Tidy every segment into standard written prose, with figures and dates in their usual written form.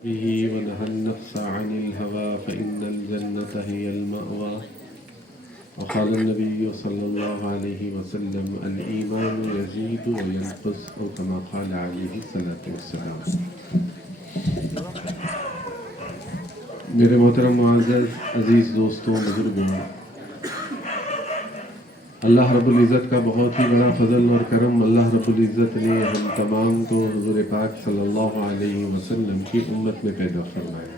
به ونهى النفس عن الهوى فإن الجنة هي المأوى. وقال النبي صلى الله عليه وسلم الإيمان يزيد وينقص أو كما قال عليه الصلاة والسلام. میرے محترم معزز عزیز دوستوں بزرگوں، اللہ رب العزت کا بہت ہی بڑا فضل اور کرم، اللہ رب العزت نے ہم تمام کو حضور پاک صلی اللہ علیہ وسلم کی امت میں پیدا فرمایا،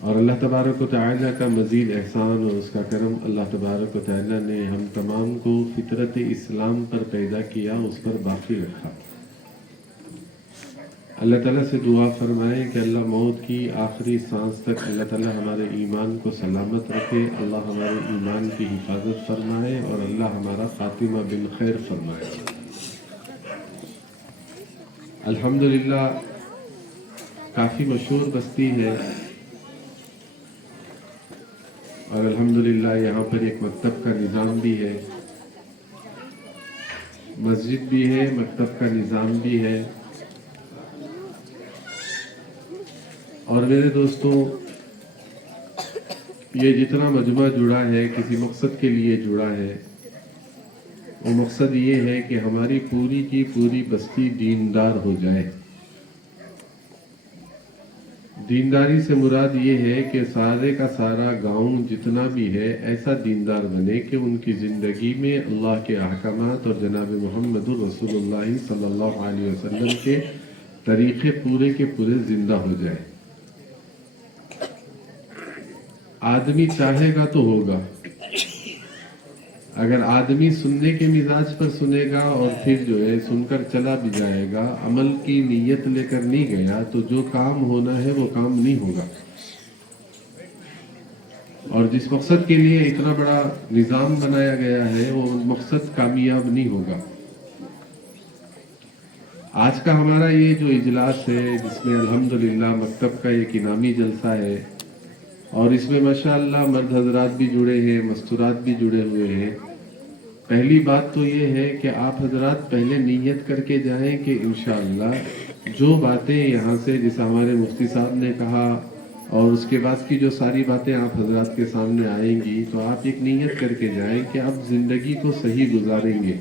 اور اللہ تبارک و تعالیٰ کا مزید احسان اور اس کا کرم، اللہ تبارک و تعالیٰ نے ہم تمام کو فطرت اسلام پر پیدا کیا، اس پر باقی رکھا۔ اللہ تعالیٰ سے دعا فرمائیں کہ اللہ موت کی آخری سانس تک اللہ تعالیٰ ہمارے ایمان کو سلامت رکھے، اللہ ہمارے ایمان کی حفاظت فرمائے اور اللہ ہمارا خاتمہ بالخیر فرمائے۔ الحمدللہ کافی مشہور بستی ہے، اور الحمدللہ یہاں پر ایک مکتب کا نظام بھی ہے، مسجد بھی ہے، مکتب کا نظام بھی ہے۔ اور میرے دوستوں، یہ جتنا مجمع جڑا ہے کسی مقصد کے لیے جڑا ہے، وہ مقصد یہ ہے کہ ہماری پوری کی پوری بستی دیندار ہو جائے۔ دینداری سے مراد یہ ہے کہ سارے کا سارا گاؤں جتنا بھی ہے ایسا دیندار بنے کہ ان کی زندگی میں اللہ کے احکامات اور جناب محمد رسول اللہ صلی اللہ علیہ وسلم کے طریقے پورے کے پورے زندہ ہو جائے۔ آدمی چاہے گا تو ہوگا، اگر آدمی سننے کے مزاج پر سنے گا اور پھر جو ہے سن کر چلا بھی جائے گا، عمل کی نیت لے کر نہیں گیا، تو جو کام ہونا ہے وہ کام نہیں ہوگا، اور جس مقصد کے لیے اتنا بڑا نظام بنایا گیا ہے وہ مقصد کامیاب نہیں ہوگا۔ آج کا ہمارا یہ جو اجلاس ہے، جس میں الحمدللہ مکتب کا ایک انعامی جلسہ ہے، اور اس میں ماشاءاللہ مرد حضرات بھی جڑے ہیں، مستورات بھی جڑے ہوئے ہیں۔ پہلی بات تو یہ ہے کہ آپ حضرات پہلے نیت کر کے جائیں کہ انشاءاللہ جو باتیں یہاں سے، جیسا ہمارے مفتی صاحب نے کہا، اور اس کے بعد کی جو ساری باتیں آپ حضرات کے سامنے آئیں گی، تو آپ ایک نیت کر کے جائیں کہ اب زندگی کو صحیح گزاریں گے۔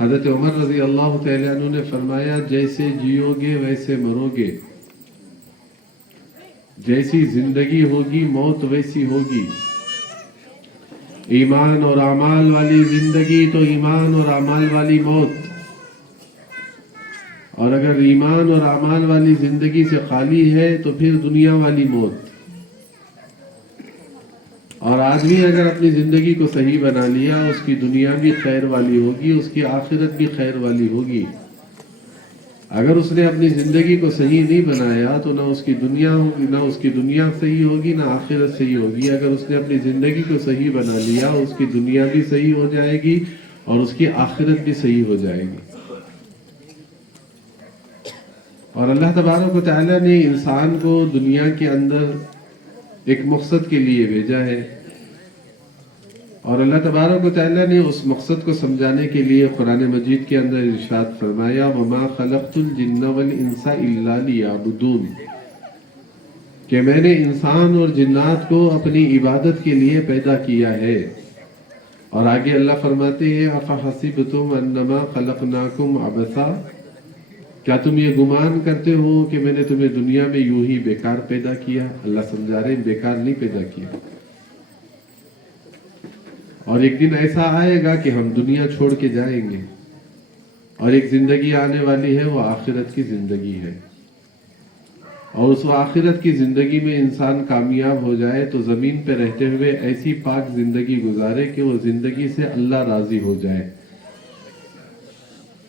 حضرت عمر رضی اللہ تعالیٰ عنہ نے فرمایا، جیسے جیو گے ویسے مرو گے، جیسی زندگی ہوگی موت ویسی ہوگی۔ ایمان اور اعمال والی زندگی تو ایمان اور اعمال والی موت، اور اگر ایمان اور اعمال والی زندگی سے خالی ہے تو پھر دنیا والی موت۔ اور آدمی اگر اپنی زندگی کو صحیح بنا لیا، اس کی دنیا بھی خیر والی ہوگی، اس کی آخرت بھی خیر والی ہوگی۔ اگر اس نے اپنی زندگی کو صحیح نہیں بنایا تو نہ اس کی دنیا ہوگی، نہ اس کی دنیا صحیح ہوگی، نہ آخرت صحیح ہوگی۔ اگر اس نے اپنی زندگی کو صحیح بنا لیا، اس کی دنیا بھی صحیح ہو جائے گی اور اس کی آخرت بھی صحیح ہو جائے گی۔ اور اللہ تبارک و تعالیٰ نے انسان کو دنیا کے اندر ایک مقصد کے لیے بھیجا ہے، اور اللہ تبارک و تعالیٰ نے اس مقصد کو سمجھانے کے لیے قرآن مجید کے اندر ارشاد فرمایا، وَمَا خَلَقْتُ الْجِنَّ وَالْإِنسَ إِلَّا لِيَعْبُدُونَ، کہ میں نے انسان اور جنات کو اپنی عبادت کے لیے پیدا کیا ہے۔ اور آگے اللہ فرماتے ہیں، أَفَحَسِبْتُمْ أَنَّمَا خَلَقْنَاكُمْ عَبَثًا، کیا تم یہ گمان کرتے ہو کہ میں نے تمہیں دنیا میں یوں ہی بیکار پیدا کیا؟ اللہ سمجھا رہے ہیں بیکار نہیں پیدا کیا، اور ایک دن ایسا آئے گا کہ ہم دنیا چھوڑ کے جائیں گے، اور ایک زندگی آنے والی ہے، وہ آخرت کی زندگی ہے، اور اس آخرت کی زندگی میں انسان کامیاب ہو جائے تو زمین پہ رہتے ہوئے ایسی پاک زندگی گزارے کہ وہ زندگی سے اللہ راضی ہو جائے۔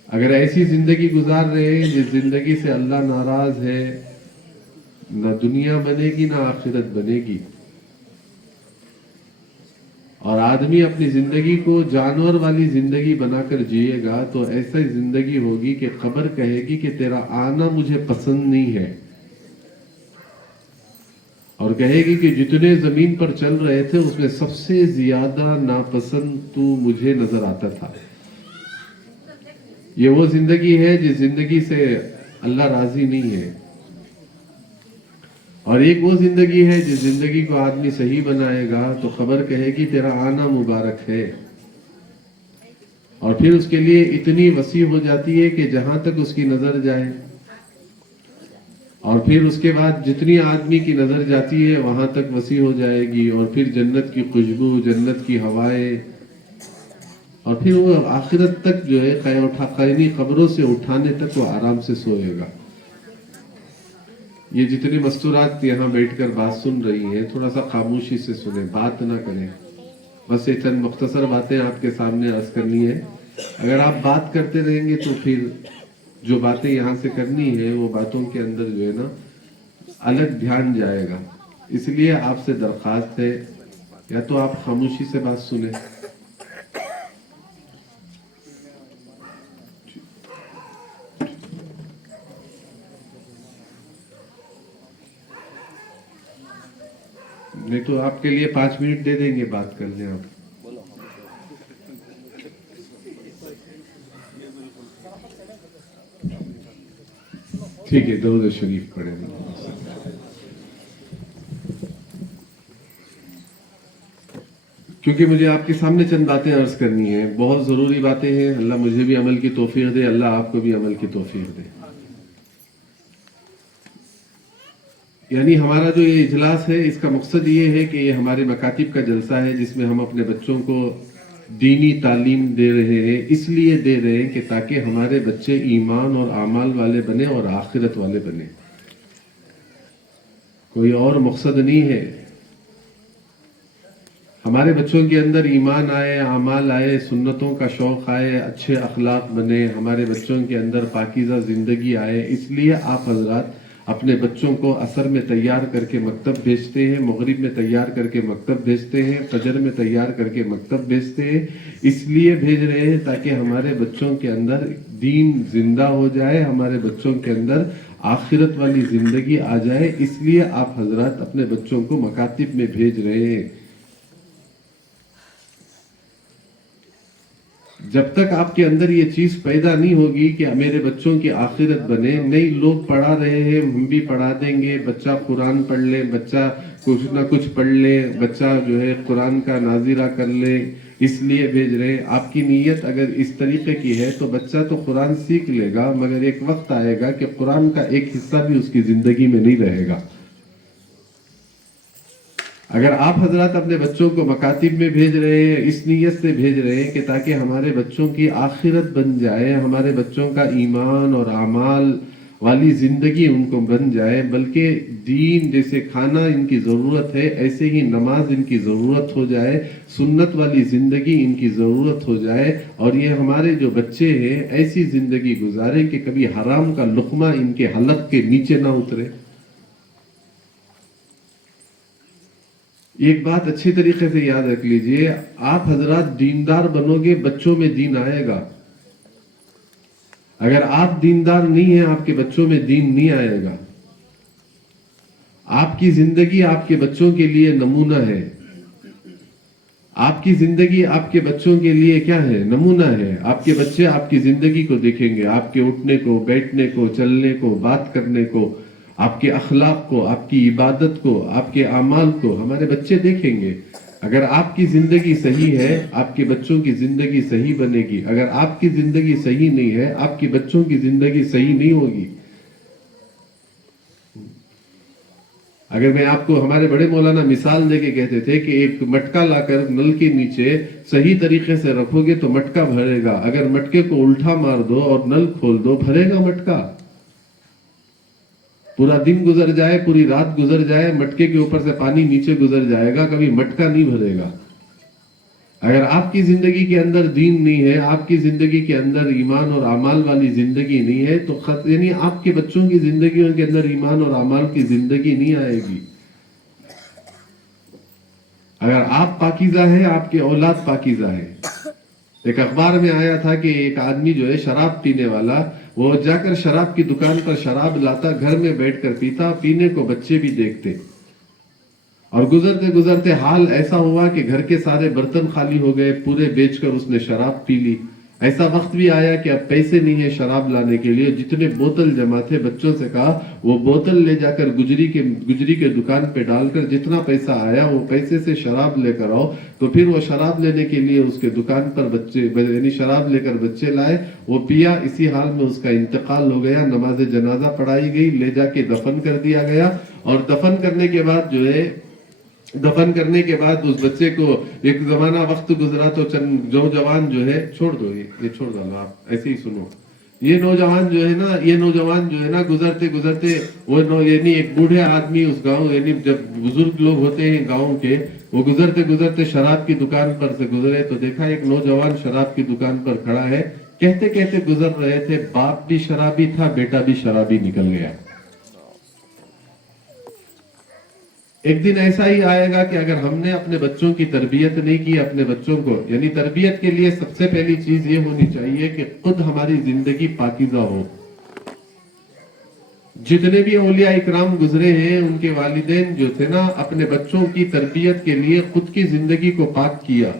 اگر ایسی زندگی گزار رہے ہیں جس زندگی سے اللہ ناراض ہے، نہ دنیا بنے گی نہ آخرت بنے گی۔ اور آدمی اپنی زندگی کو جانور والی زندگی بنا کر جیے گا تو ایسی زندگی ہوگی کہ قبر کہے گی کہ تیرا آنا مجھے پسند نہیں ہے، اور کہے گی کہ جتنے زمین پر چل رہے تھے اس میں سب سے زیادہ ناپسند تو مجھے نظر آتا تھا۔ یہ وہ زندگی ہے جس زندگی سے اللہ راضی نہیں ہے، اور ایک وہ زندگی ہے جس زندگی کو آدمی صحیح بنائے گا تو خبر کہے گی تیرا آنا مبارک ہے، اور پھر اس کے لیے اتنی وسیع ہو جاتی ہے کہ جہاں تک اس کی نظر جائے، اور پھر اس کے بعد جتنی آدمی کی نظر جاتی ہے وہاں تک وسیع ہو جائے گی، اور پھر جنت کی خوشبو، جنت کی ہوائیں، اور پھر وہ آخرت تک جو ہے قیامت قبروں سے اٹھانے تک وہ آرام سے سوئے گا۔ یہ جتنے مستورات یہاں بیٹھ کر بات سن رہی ہیں تھوڑا سا خاموشی سے سنیں، بات نہ کریں، بس یہ چند مختصر باتیں آپ کے سامنے عرض کرنی ہے۔ اگر آپ بات کرتے رہیں گے تو پھر جو باتیں یہاں سے کرنی ہے وہ باتوں کے اندر جو ہے نا الگ دھیان جائے گا، اس لیے آپ سے درخواست ہے یا تو آپ خاموشی سے بات سنیں۔ نہیں تو آپ کے لیے 5 منٹ دے دیں گے، بات کر لیں آپ۔ ٹھیک ہے، درود شریف پڑھیں۔ کیونکہ مجھے آپ کے سامنے چند باتیں عرض کرنی ہیں، بہت ضروری باتیں ہیں، اللہ مجھے بھی عمل کی توفیق دے، اللہ آپ کو بھی عمل کی توفیق دے۔ یعنی ہمارا جو یہ اجلاس ہے اس کا مقصد یہ ہے کہ یہ ہمارے مکاتب کا جلسہ ہے جس میں ہم اپنے بچوں کو دینی تعلیم دے رہے ہیں، اس لیے دے رہے ہیں کہ تاکہ ہمارے بچے ایمان اور اعمال والے بنے اور آخرت والے بنے، کوئی اور مقصد نہیں ہے۔ ہمارے بچوں کے اندر ایمان آئے، اعمال آئے، سنتوں کا شوق آئے، اچھے اخلاق بنے، ہمارے بچوں کے اندر پاکیزہ زندگی آئے، اس لیے آپ حضرات اپنے بچوں کو عصر میں تیار کر کے مکتب بھیجتے ہیں، مغرب میں تیار کر کے مکتب بھیجتے ہیں، فجر میں تیار کر کے مکتب بھیجتے ہیں، اس لیے بھیج رہے ہیں تاکہ ہمارے بچوں کے اندر دین زندہ ہو جائے، ہمارے بچوں کے اندر آخرت والی زندگی آ جائے، اس لیے آپ حضرات اپنے بچوں کو مکاتب میں بھیج رہے ہیں۔ جب تک آپ کے اندر یہ چیز پیدا نہیں ہوگی کہ میرے بچوں کی آخرت بنے، نئی لوگ پڑھا رہے ہیں، ہم بھی پڑھا دیں گے، بچہ قرآن پڑھ لے، بچہ کچھ نہ کچھ پڑھ لے، بچہ جو ہے قرآن کا ناظرہ کر لے، اس لیے بھیج رہے ہیں۔ آپ کی نیت اگر اس طریقے کی ہے تو بچہ تو قرآن سیکھ لے گا، مگر ایک وقت آئے گا کہ قرآن کا ایک حصہ بھی اس کی زندگی میں نہیں رہے گا۔ اگر آپ حضرات اپنے بچوں کو مکاتب میں بھیج رہے ہیں، اس نیت سے بھیج رہے ہیں کہ تاکہ ہمارے بچوں کی آخرت بن جائے، ہمارے بچوں کا ایمان اور اعمال والی زندگی ان کو بن جائے، بلکہ دین جیسے کھانا ان کی ضرورت ہے ایسے ہی نماز ان کی ضرورت ہو جائے، سنت والی زندگی ان کی ضرورت ہو جائے، اور یہ ہمارے جو بچے ہیں ایسی زندگی گزاریں کہ کبھی حرام کا لقمہ ان کے حلق کے نیچے نہ اترے۔ ایک بات اچھی طریقے سے یاد رکھ لیجئے، آپ حضرات دیندار بنو گے، بچوں میں دین آئے گا۔ اگر آپ دیندار نہیں ہیں آپ کے بچوں میں دین نہیں آئے گا۔ آپ کی زندگی آپ کے بچوں کے لیے نمونہ ہے، آپ کی زندگی آپ کے بچوں کے لیے کیا ہے؟ نمونہ ہے۔ آپ کے بچے آپ کی زندگی کو دیکھیں گے، آپ کے اٹھنے کو، بیٹھنے کو، چلنے کو، بات کرنے کو، آپ کے اخلاق کو، آپ کی عبادت کو، آپ کے اعمال کو ہمارے بچے دیکھیں گے۔ اگر آپ کی زندگی صحیح ہے آپ کے بچوں کی زندگی صحیح بنے گی، اگر آپ کی زندگی صحیح نہیں ہے آپ کے بچوں کی زندگی صحیح نہیں ہوگی۔ اگر میں آپ کو ہمارے بڑے مولانا مثال دے کے کہتے تھے کہ ایک مٹکا لا کر نل کے نیچے صحیح طریقے سے رکھو گے تو مٹکا بھرے گا، اگر مٹکے کو الٹا مار دو اور نل کھول دو بھرے گا مٹکا؟ پورا دن گزر جائے، پوری رات گزر جائے، مٹکے کے اوپر سے پانی نیچے گزر جائے گا، کبھی مٹکا نہیں بھرے گا۔ اگر آپ کی زندگی کے اندر دین نہیں ہے، آپ کی زندگی کے اندر ایمان اور اعمال والی زندگی نہیں ہے تو یعنی آپ کے بچوں کی زندگیوں کے اندر ایمان اور اعمال کی زندگی نہیں آئے گی۔ اگر آپ پاکیزہ ہیں آپ کے اولاد پاکیزہ ہے۔ ایک اخبار میں آیا تھا کہ ایک آدمی جو ہے شراب پینے والا، وہ جا کر شراب کی دکان پر شراب لاتا، گھر میں بیٹھ کر پیتا، پینے کو بچے بھی دیکھتے، اور گزرتے گزرتے حال ایسا ہوا کہ گھر کے سارے برتن خالی ہو گئے، پورے بیچ کر اس نے شراب پی لی۔ ایسا وقت بھی آیا کہ اب پیسے نہیں ہے شراب لانے کے لیے. جتنے بوتل جمع تھے بچوں سے کہا وہ بوتل لے جا کر گجری کے دکان پہ ڈال کر جتنا پیسہ آیا وہ پیسے سے شراب لے کر آؤ. تو پھر وہ شراب لینے کے لیے اس کے دکان پر بچے یعنی شراب لے کر بچے لائے. وہ پیا, اسی حال میں اس کا انتقال ہو گیا. نماز جنازہ پڑھائی گئی, لے جا کے دفن کر دیا گیا. اور دفن کرنے کے بعد اس بچے کو ایک زمانہ وقت گزرا تو چند نوجوان جو ہے, چھوڑ دو یہ چھوڑ ڈالو آپ ایسے ہی سنو. یہ نوجوان جو ہے نا گزرتے وہ یعنی ایک بوڑھے آدمی اس گاؤں, یعنی جب بزرگ لوگ ہوتے ہیں گاؤں کے, وہ گزرتے شراب کی دکان پر سے گزرے تو دیکھا ایک نوجوان شراب کی دکان پر کھڑا ہے. کہتے گزر رہے تھے, باپ بھی شرابی تھا, بیٹا بھی شرابی نکل گیا. ایک دن ایسا ہی آئے گا کہ اگر ہم نے اپنے بچوں کی تربیت نہیں کی, اپنے بچوں کو یعنی تربیت کے لیے سب سے پہلی چیز یہ ہونی چاہیے کہ خود ہماری زندگی پاکیزہ ہو. جتنے بھی اولیاء اکرام گزرے ہیں ان کے والدین جو تھے نا, اپنے بچوں کی تربیت کے لیے خود کی زندگی کو پاک کیا.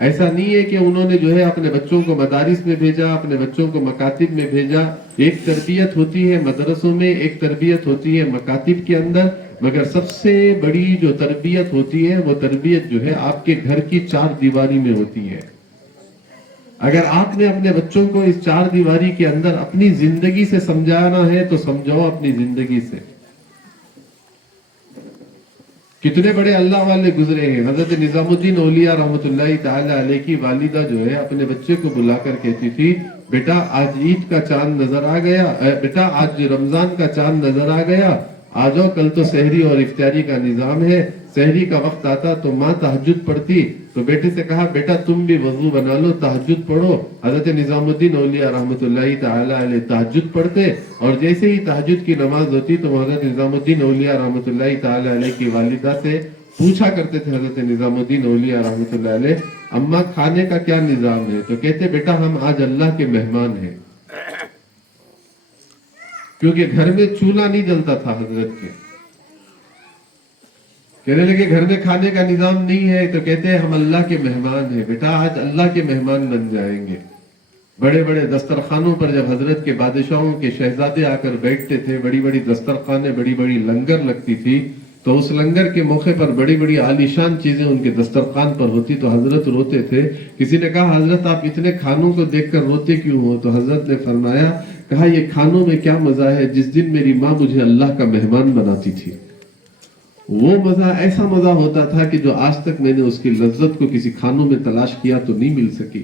ایسا نہیں ہے کہ انہوں نے جو ہے اپنے بچوں کو مدارس میں بھیجا, اپنے بچوں کو مکاتب میں بھیجا. ایک تربیت ہوتی ہے مدرسوں میں, ایک تربیت ہوتی ہے مکاتب کے اندر, مگر سب سے بڑی جو تربیت ہوتی ہے وہ تربیت جو ہے آپ کے گھر کی چار دیواری میں ہوتی ہے. اگر آپ نے اپنے بچوں کو اس چار دیواری کے اندر اپنی زندگی سے سمجھانا ہے تو سمجھاؤ اپنی زندگی سے. کتنے بڑے اللہ والے گزرے ہیں. حضرت نظام الدین اولیاء رحمۃ اللہ تعالی علیہ کی والدہ جو ہے اپنے بچے کو بلا کر کہتی تھی, بیٹا آج عید کا چاند نظر آ گیا, بیٹا آج رمضان کا چاند نظر آ گیا, آ جاؤ کل تو سحری اور افطاری کا نظام ہے. سحری کا وقت آتا تو ماں تہجد پڑھتی, تو بیٹے سے کہا بیٹا تم بھی وضو بنا لو, تہجد پڑھو. حضرت نظام الدین اولیاء رحمۃ اللہ تعالی علیہ تہجد پڑھتے, اور جیسے ہی تہجد کی نماز ہوتی تو حضرت نظام الدین اولیاء رحمۃ اللہ تعالی علیہ کی والدہ سے پوچھا کرتے تھے حضرت نظام الدین اولیاء رحمۃ اللہ علیہ, اماں کھانے کا کیا نظام ہے؟ تو کہتے بیٹا ہم آج اللہ کے مہمان ہیں. کیونکہ گھر میں چولہا نہیں جلتا تھا حضرت کے. کہنے لگے گھر میں کھانے کا نظام نہیں ہے, تو کہتے ہیں ہم اللہ کے مہمان ہیں. بیٹا آج اللہ کے مہمان بن جائیں گے. بڑے بڑے دسترخوانوں پر جب حضرت کے بادشاہوں کے شہزادے آ کر بیٹھتے تھے, بڑی بڑی دسترخوانے, بڑی بڑی لنگر لگتی تھی, تو اس لنگر کے موقع پر بڑی بڑی عالیشان چیزیں ان کے دسترخوان پر ہوتی تو حضرت روتے تھے. کسی نے کہا حضرت آپ اتنے کھانوں کو دیکھ کر روتے کیوں ہو؟ تو حضرت نے فرمایا, کہا یہ کھانوں میں کیا مزہ ہے, جس دن میری ماں مجھے اللہ کا مہمان بناتی تھی وہ مزہ ایسا مزہ ہوتا تھا کہ جو آج تک میں نے اس کی لذت کو کسی کھانوں میں تلاش کیا تو نہیں مل سکی.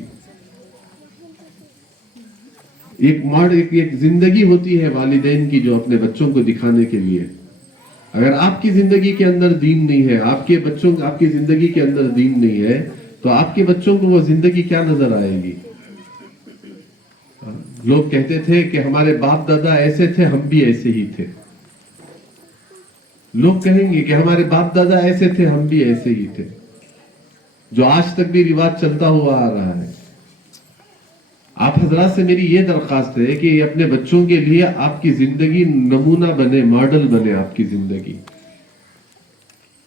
ایک زندگی ہوتی ہے والدین کی جو اپنے بچوں کو دکھانے کے لیے. اگر آپ کی زندگی کے اندر دین نہیں ہے, آپ کی زندگی کے اندر دین نہیں ہے, تو آپ کے بچوں کو وہ زندگی کیا نظر آئے گی؟ لوگ کہتے تھے کہ ہمارے باپ دادا ایسے تھے, ہم بھی ایسے ہی تھے. لوگ کہیں گے کہ ہمارے باپ دادا ایسے تھے, ہم بھی ایسے ہی تھے. جو آج تک بھی رواج چلتا ہوا آ رہا ہے. آپ حضرات سے میری یہ درخواست ہے کہ اپنے بچوں کے لیے آپ کی زندگی نمونہ بنے, ماڈل بنے آپ کی زندگی.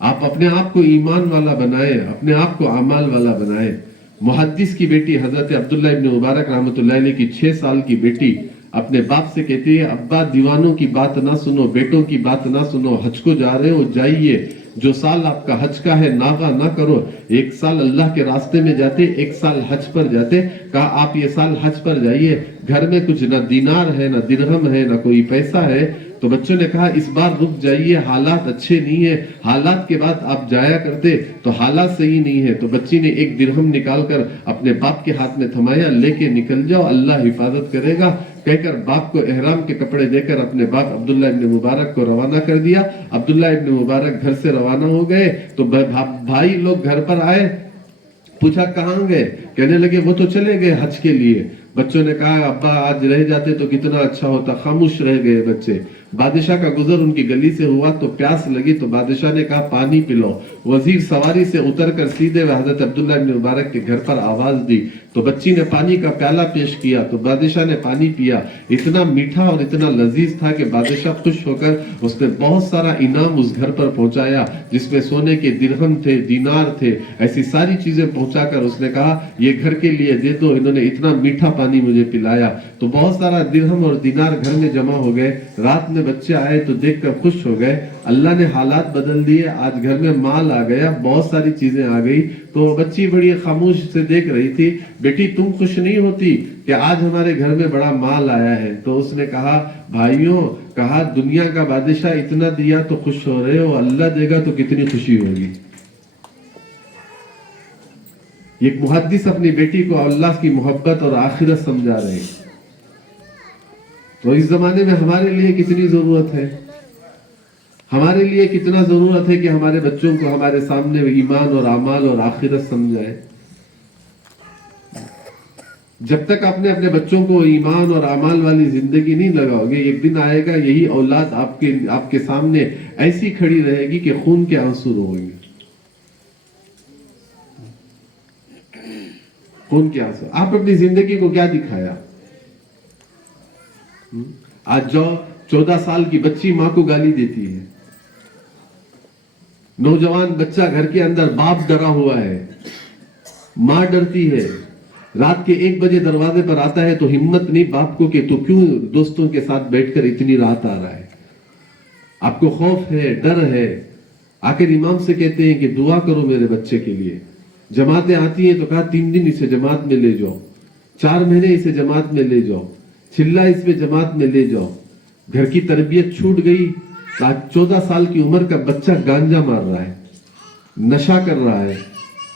آپ اپنے آپ کو ایمان والا بنائے, اپنے آپ کو اعمال والا بنائے. محدث کی بیٹی حضرت عبداللہ ابن مبارک رحمۃ اللہ علیہ کی 6 سال کی بیٹی اپنے باپ سے کہتی ہے, ابا دیوانوں کی بات نہ سنو, بیٹوں کی بات نہ سنو, حج کو جا رہے ہو جائیے, جو سال آپ کا حج کا ہے ناغہ نہ کرو. 1 سال اللہ کے راستے میں جاتے, 1 سال حج پر جاتے. کہا آپ یہ سال حج پر جائیے, گھر میں کچھ نہ دینار ہے, نہ درہم ہے, نہ کوئی پیسہ ہے. تو بچوں نے کہا اس بار رک جائیے, حالات اچھے نہیں ہیں. حالات کے بعد آپ جایا کرتے تو حالات صحیح نہیں ہے. تو بچی نے 1 درہم نکال کر اپنے باپ کے ہاتھ میں تھمایا, لے کے نکل جاؤ, اللہ حفاظت کرے گا, کہہ کر باپ کو احرام کے کپڑے دے کر اپنے باپ عبداللہ ابن مبارک کو روانہ کر دیا. عبداللہ ابن مبارک گھر سے روانہ ہو گئے تو بھائی لوگ گھر پر آئے, پوچھا کہاں گئے؟ کہنے لگے وہ تو چلے گئے حج کے لیے. بچوں نے کہا ابا آج رہ جاتے تو کتنا اچھا ہوتا. خاموش رہ گئے بچے. बादशाह का गुजर उनकी गली से हुआ तो प्यास लगी तो बादशाह ने कहा पानी पिलो। वजीर सवारी से उतरकर सीधे हजरत अब्दुल्लाह इब्न मुबारक के घर पर आवाज दी तो बच्ची ने पानी का प्याला पेश किया तो बादशाह ने पानी पिया। इतना मीठा और इतना लजीज था कि बादशाह खुश होकर उसने बहुत सारा इनाम उस घर पर पहुंचाया, जिसमें सोने के दिरहम थे, दीनार थे, ऐसी सारी चीजें पहुंचाकर उसने कहा ये घर के लिए दे दो, इन्होंने इतना मीठा पानी मुझे पिलाया। तो बहुत सारा दिरहम और दीनार घर में जमा हो गए। रात में बच्चे आए तो देखकर खुश हो गए। अल्लाह ने हालात बदल दिए, आज घर में माल आ गया, बहुत सारी चीजें आ गई। तो बच्ची बड़ी खामोश से देख रही थी। बेटी तुम खुश नहीं होती कि आज हमारे घर में बड़ा माल आया है? तो उसने कहा भाइयों, कहा दुनिया का बादशाह इतना दिया तो खुश हो रहे हो, अल्लाह देगा तो कितनी खुशी होगी। एक मुहद्दिस अपनी बेटी को अल्लाह की मोहब्बत और आखिरत समझा रहे हैं। तो इस जमाने में हमारे लिए कितनी जरूरत है, हमारे लिए कितना जरूरत है कि हमारे बच्चों को हमारे सामने ईमान और अमाल और आखिरत समझाए। जब तक आपने अपने बच्चों को ईमान और अमाल वाली जिंदगी नहीं लगाओगे, एक दिन आएगा यही औलाद आपके सामने ऐसी खड़ी रहेगी कि खून के आंसू रोएंगे, खून के आंसू। आप अपनी जिंदगी को क्या दिखाया? आज जो 14 साल की बच्ची मां को गाली देती है, नौजवान बच्चा घर के अंदर बाप डरा हुआ है, मां डरती है, रात के 1 बजे दरवाजे पर आता है तो हिम्मत नहीं बाप को कि तू क्यों दोस्तों के साथ बैठकर इतनी रात आ रहा है। आपको खौफ है, डर है। आखिर इमाम से कहते हैं कि दुआ करो मेरे बच्चे के लिए। जमातें आती हैं तो कहा 3 दिन इसे जमात में ले जाओ, 4 महीने इसे जमात में ले जाओ, चिल्ला इसमें जमात में ले जाओ। घर की तरबियत छूट गई। 14 साल की उम्र का बच्चा गांजा मार रहा है, नशा कर रहा है,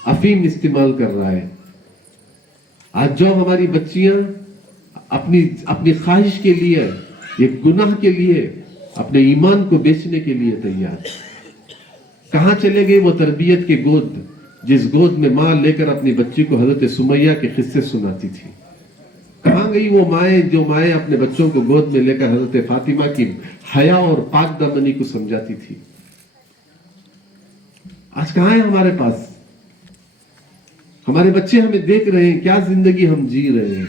अफीम इस्तेमाल कर रहा है। आज जो हमारी बच्चियां अपनी ख्वाहिश के लिए, एक गुनाह के लिए, अपने ईमान को बेचने के लिए तैयार। कहां चले गए वो तरबियत के गोद, जिस गोद में मां लेकर अपनी बच्ची को हजरत सुमैया के किस्से सुनाती थी? कहां गई वो माएं जो माएं अपने बच्चों को गोद में लेकर हजरत फातिमा की हया और पाक दामनी को समझाती थी? आज कहां है हमारे पास? हमारे बच्चे हमें देख रहे हैं, क्या जिंदगी हम जी रहे हैं।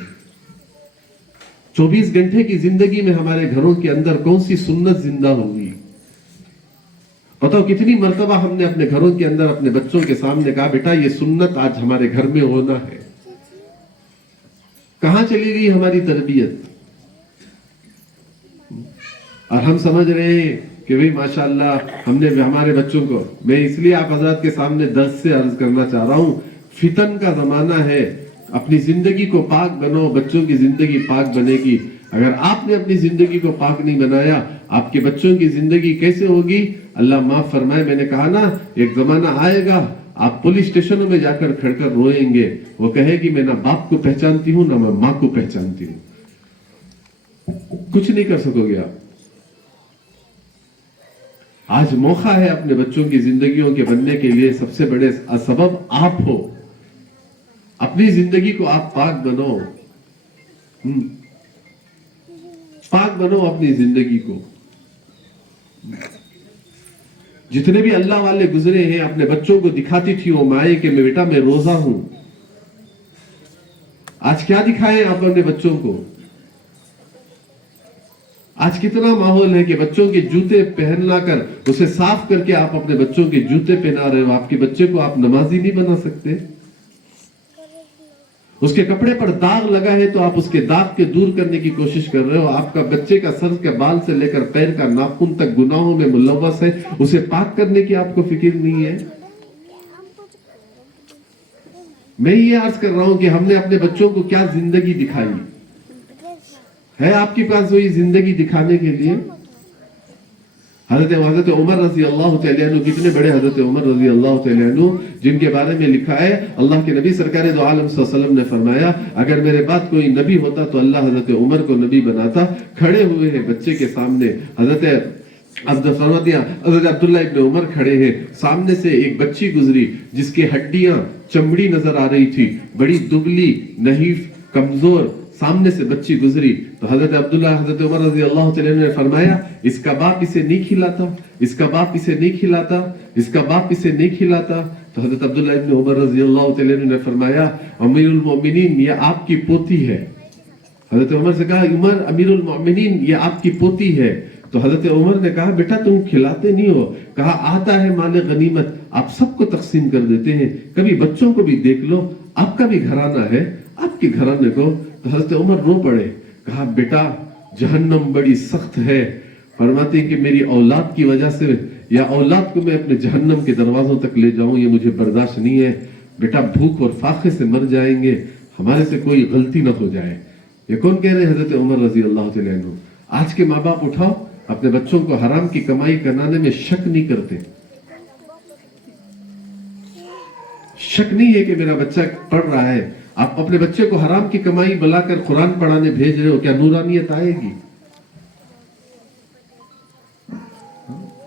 24 घंटे की जिंदगी में हमारे घरों के अंदर कौन सी सुन्नत जिंदा होगी? बताओ कितनी मर्तबा हमने अपने घरों के अंदर अपने बच्चों के सामने कहा बेटा ये सुन्नत आज हमारे घर में होना है। कहां चली गई हमारी तरबियत? और हम समझ रहे हैं कि भाई माशाअल्लाह हमने हमारे बच्चों को, मैं इसलिए आप हजरत के सामने दर्द से अर्ज करना चाह रहा हूं, फितन का जमाना है, अपनी जिंदगी को पाक बनो, बच्चों की जिंदगी पाक बनेगी। अगर आपने अपनी जिंदगी को पाक नहीं बनाया, आपके बच्चों की जिंदगी कैसे होगी? अल्लाह माफ फरमाए, मैंने कहा ना एक जमाना आएगा आप पुलिस स्टेशनों में जाकर खड़कर रोएंगे, वो कहेगी मैं ना बाप को पहचानती हूं ना मैं मां को पहचानती हूं। कुछ नहीं कर सकोगे आप। आज मौका है अपने बच्चों की जिंदगियों के बनने के लिए, सबसे बड़े सबब आप हो। अपनी जिंदगी को आप पाक बनो, पाक बनो अपनी जिंदगी को। जितने भी अल्लाह वाले गुजरे हैं अपने बच्चों को दिखाती थी वो माए कि मैं बेटा मैं रोजा हूं। आज क्या दिखाएं आप अपने बच्चों को? आज कितना माहौल है कि बच्चों के जूते पहनना कर उसे साफ करके आप अपने बच्चों के जूते पहना रहे हो। आपके बच्चे को आप नमाजी नहीं बना सकते। उसके कपड़े पर दाग लगा है तो आप उसके दाग के दूर करने की कोशिश कर रहे हो। आपका बच्चे का सर के बाल से लेकर पैर का नाखून तक गुनाहों में मुलव्वस है, उसे पाक करने की आपको फिक्र नहीं है। मैं ये अर्ज कर रहा हूं कि हमने अपने बच्चों को क्या जिंदगी दिखाई है? आपके पास वही जिंदगी दिखाने के लिए? हजरत उमर रजी अल्लाह तआला अन्हु, कितने बड़े हजरत उमर रजी अल्लाह तआला अन्हु, जिनके बारे में लिखा है अल्लाह के नबी सरकार दो आलम सल्लल्लाहु अलैहि वसल्लम ने फरमाया अगर मेरे बाद कोई नबी होता तो अल्लाह हजरत उमर को नबी बनाता। खड़े हुए हैं बच्चे के सामने, हजरत अब्दुल्लाह इब्न उमर खड़े हैं, सामने से एक बच्ची गुजरी जिसकी हड्डियां चमड़ी नजर आ रही थी, बड़ी दुबली, नहीफ, कमजोर, सामने से बच्ची गुजरी तो हजरत अब्दुल्ला हजरत उमर रजी अल्लाह तआला ने फरमाया, इसका बाप इसे नहीं खिलाता, इसका बाप इसे नहीं खिलाता, इसका बाप इसे नहीं खिलाता। तो हजरत अब्दुल्ला इब्न उमर रजी अल्लाह तआला ने फरमाया, अमीरुल मोमिनीन, ये आपकी पोती है। हजरत उमर से कहा, उमर अमीरुल मोमिनीन, ये आपकी पोती है। तो हजरत उमर ने कहा, बेटा तुम खिलाते नहीं हो। कहा, आता है माल गनीमत, आप सबको तकसीम कर देते हैं, कभी बच्चों को भी देख लो, आपका भी घराना है, आपके घराने को। तो हजरत उमर रो पड़े। कहा, बेटा जहन्नम बड़ी सख्त है। फरमाते कि मेरी औलाद की वजह से या औलाद को मैं अपने जहन्नम के दरवाजों तक ले जाऊं, ये मुझे बर्दाश्त नहीं है। बेटा भूख और फाके से मर जाएंगे, हमारे से कोई गलती ना हो जाए। ये कौन कह रहे हैं? हजरत उमर रजी अल्लाह तआला अन्हु। आज के माँ बाप उठाओ, अपने बच्चों को हराम की कमाई कराने में शक नहीं करते। शक नहीं है कि मेरा बच्चा पढ़ रहा है। आप अपने बच्चे को हराम की कमाई बुलाकर कुरान पढ़ाने भेज रहे हो, क्या नूरानियत आएगी?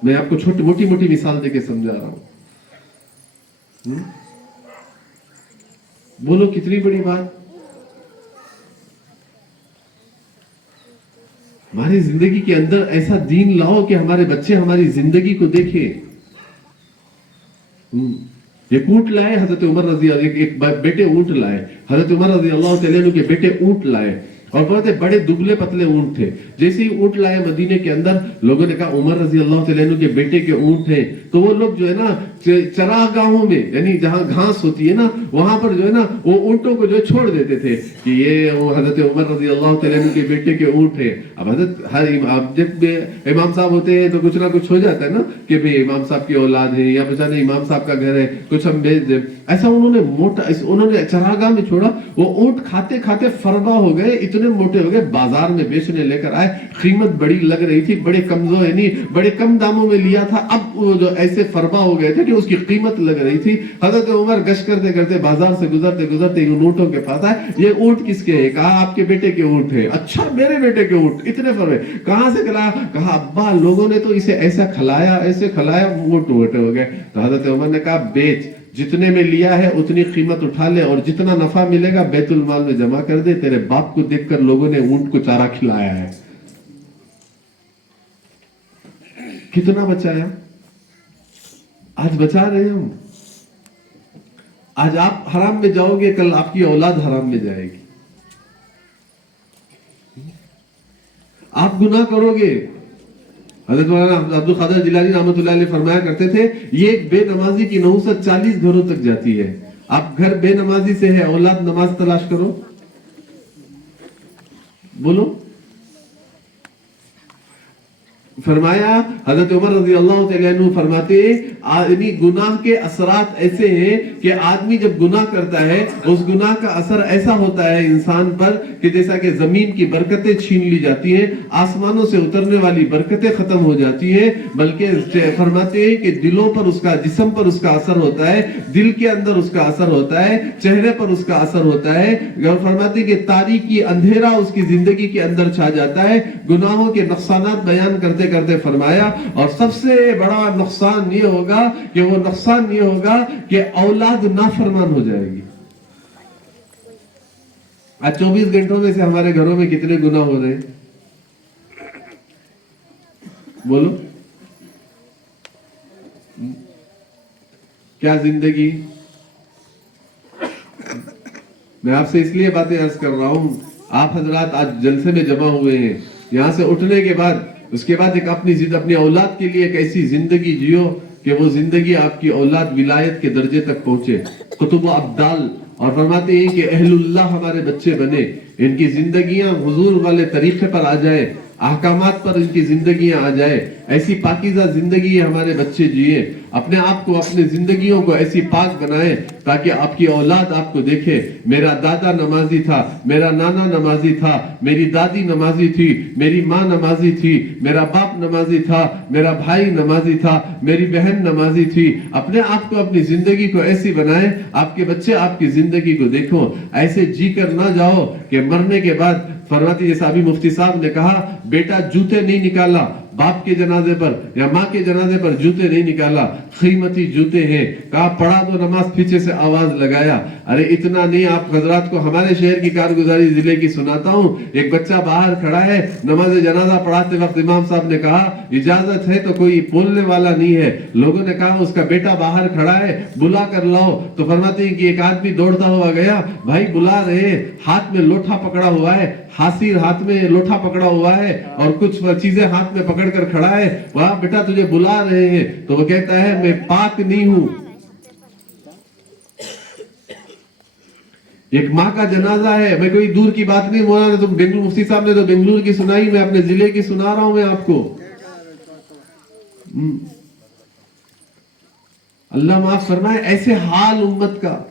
मैं आपको छोटी मोटी मोटी मिसाल देके समझा रहा हूं। बोलो कितनी बड़ी बात। हमारी जिंदगी के अंदर ऐसा दीन लाओ कि हमारे बच्चे हमारी जिंदगी को देखें। एक ऊंट लाए हजरत उमर रजी, एक बेटे ऊंट लाए, हजरत उमर रजी अल्लाह तआला अन्हु के बेटे ऊंट लाए और बहुत बड़े दुबले पतले ऊंट थे। जैसे ही ऊंट लाए मदीने के अंदर, लोगों ने कहा उमर रजी अल्लाह तआला अन्हु के बेटे के ऊंट हैं। तो वो लोग जो है ना चरागाहों में, यानी जहां घास होती है ना, वहां पर जो है ना वो ऊंटों को जो है छोड़ देते थे कि ये हजरत उमर रजी अल्लाह तआला अन्हु के बेटे के ऊंट है। अब हजरत हर जब इमाम साहब होते हैं तो कुछ ना कुछ हो जाता है ना कि भाई इमाम साहब की औलाद है या बेचारे इमाम साहब का घर है, कुछ हम भेज दें। ऐसा उन्होंने चरागाह में छोड़ा। वो ऊंट खाते खाते फरबा हो गए, इतने मोटे हो गए, बाजार में बेचने लेकर आए। कीमत बड़ी लग रही थी, बड़े कमजोर यानी बड़े कम दामों में लिया था। अब वो जो ऐसे फरबा हो गए थे कि उसकी कीमत लग रही थी। हजरत उमर गश्त करते करते बाजार से गुजरते गुजरते उन ऊंटों के पास आए। ये ऊंट किसके है? कहा आपके बेटे के ऊंट है। अच्छा मेरे बेटे के ऊंट, इतने फरबे कहां से खिलाया? कहा अब्बा लोगों ने तो इसे ऐसा खिलाया, ऐसे खिलाया, ऊंट मोटे हो गए। तो हजरत उमर ने कहा बेच, जितने में लिया है उतनी कीमत उठा ले और जितना नफा मिलेगा बैतुल माल में जमा कर दे। तेरे बाप को देखकर लोगों ने ऊंट को चारा खिलाया है। कितना बचाया? आज बचा रहे हम। आज आप हराम में जाओगे, कल आपकी औलाद हराम में जाएगी। आप गुनाह करोगे। हज़रत मौलाना अब्दुल कादिर जिलानी रहमतुल्लाह अलैह फरमाया करते थे, ये बेनमाजी की नहुसत 40 घरों तक जाती है। आप घर बेनमाजी से है, औलाद नमाज तलाश करो। बोलो। फरमाया हजरत उमर रजी अल्लाह तआला अन्हु फरमाते, आदमी गुनाह के असरात ऐसे हैं कि आदमी जब गुनाह करता है उस गुनाह का असर ऐसा होता है इंसान पर कि जैसा कि जमीन की बरकतें छीन ली जाती हैं, आसमानों से उतरने वाली बरकतें खत्म हो जाती हैं, बल्कि फरमाते हैं कि दिलों पर उसका, जिस्म पर उसका असर होता है, दिल के अंदर उसका असर होता है, चेहरे पर उसका असर होता है। फरमाते हैं कि तारीकी अंधेरा उसकी जिंदगी के अंदर छा जाता है। गुनाहों के नुकसानात बयान करते करते फरमाया, और सबसे बड़ा नुकसान ये होगा कि वो नुकसान ये होगा कि औलाद नाफरमान हो जाएगी। आज 24 घंटों में से हमारे घरों में कितने गुनाह हो रहे हैं? बोलो। क्या जिंदगी। मैं आपसे इसलिए बातें अर्ज कर रहा हूं, आप हजरात आज जलसे में जमा हुए हैं, यहां से उठने के बाद उसके बाद एक अपनी औलाद के लिए एक ऐसी जिंदगी जियो कि वो जिंदगी आपकी औलाद विलायत के दर्जे तक पहुंचे, कुतुब अब्दाल। और फरमाते हैं कि अहलुल्लाह हमारे बच्चे बने, इनकी जिंदगियां हुजूर वाले तरीके पर आ जाए, अहकामात पर इनकी जिंदगियां आ जाए, ऐसी पाकीज़ा जिंदगी हमारे बच्चे जिए, अपने आप को, अपने जिंदगियों को ऐसी पाक बनाए ताकि आपकी औलाद आपको देखे, मेरा दादा नमाजी था, मेरा नाना नमाजी था, मेरी दादी नमाजी थी, मेरी माँ नमाजी थी, मेरा बाप नमाजी था, मेरा भाई नमाजी था, मेरी बहन नमाजी थी। अपने आप को, अपनी जिंदगी को ऐसी बनाए, आपके बच्चे आपकी जिंदगी को देखो, ऐसे जी कर ना जाओ कि मरने के बाद फरमाती, जैसा अभी मुफ्ती साहब ने कहा, बेटा जूते नहीं निकाला, बाप के जनाजे पर या माँ के जनाजे पर जूते नहीं निकाला, कीमती जूते हैं। कहा पढ़ा तो नमाज, पीछे से आवाज लगाया। अरे इतना नहीं, आप हजरात को हमारे शहर की कारगुजारी जिले की सुनाता हूँ। एक बच्चा बाहर खड़ा है, नमाज जनाजा पढ़ाते वक्त इमाम साहब ने कहा इजाजत है तो कोई बोलने वाला नहीं है। लोगों ने कहा उसका बेटा बाहर खड़ा है, बुला कर लाओ। तो फरमाते हैं कि एक आदमी दौड़ता हुआ गया, भाई बुला रहे, हाथ में लोटा पकड़ा हुआ है, हासिर हाथ में लोटा पकड़ा हुआ है और कुछ चीजें हाथ में पकड़ कर खड़ा है। वहां बेटा तुझे बुला रहे हैं। तो वो कहता है मैं पाक नहीं हूं। एक माँ का जनाजा है, मैं कोई दूर की बात नहीं, मौलाना तुम बेंगलुरु, मुफ्ती साहब ने तो बेंगलुरु की सुनाई, मैं अपने जिले की सुना रहा हूं मैं आपको। अल्लाह माफ फरमाए, ऐसे हाल उम्मत का।